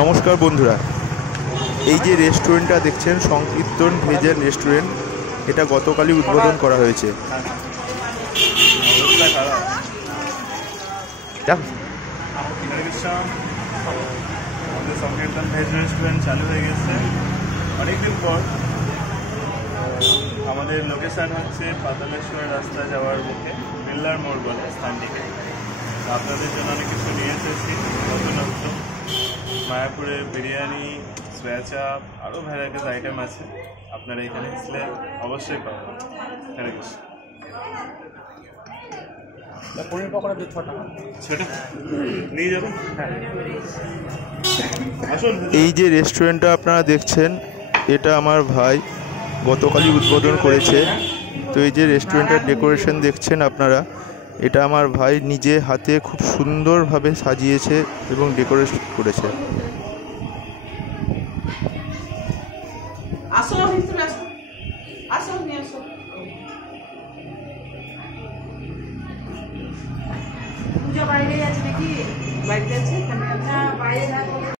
নমস্কার বন্ধুরা, এই যে রেস্টুরেন্টটা দেখছেন সংকীর্তন ভেজ এন্ড রেস্টুরেন্ট, এটা গতকালই উদ্বোধন করা হয়েছে। আমাদের সংকীর্তন ভেজ রেস্টুরেন্ট চালু হয়ে গেছে অনেকদিন পর। আমাদের লোকেশান হচ্ছে পাতালেশ্বর রাস্তা যাওয়ার মুখে বিল্লার মোড় বলে স্থানটিকে। আপনাদের জন্য অনেক কিছু নিয়ে এসেছি নতুনত্ব। মায়াপুরের বিরিয়ানি, সোয়া চাপ, আরও ভ্যারাইটিস আইটেম আছে। আপনারা এখানে আসলে অবশ্যই পাবেন। হরে কৃষ্ণ। পনির পকোড়া দিয়ে ছোট নিয়ে যাবেন। আসুন। এই যে রেস্টুরেন্টটা আপনারা দেখছেন, এটা আমার ভাই গতকালই উদ্বোধন করেছে। তো এই যে রেস্টুরেন্টের ডেকোরেশন দেখছেন আপনারা, এটা আমার ভাই নিজে হাতে খুব সুন্দরভাবে সাজিয়েছে এবং ডেকোরেশন করেছে। আসো ভিতরে আসো, আসো নিয়ে আসো। পূজা বাইরে আছে নাকি? বাড়িতে আছে? বাইরে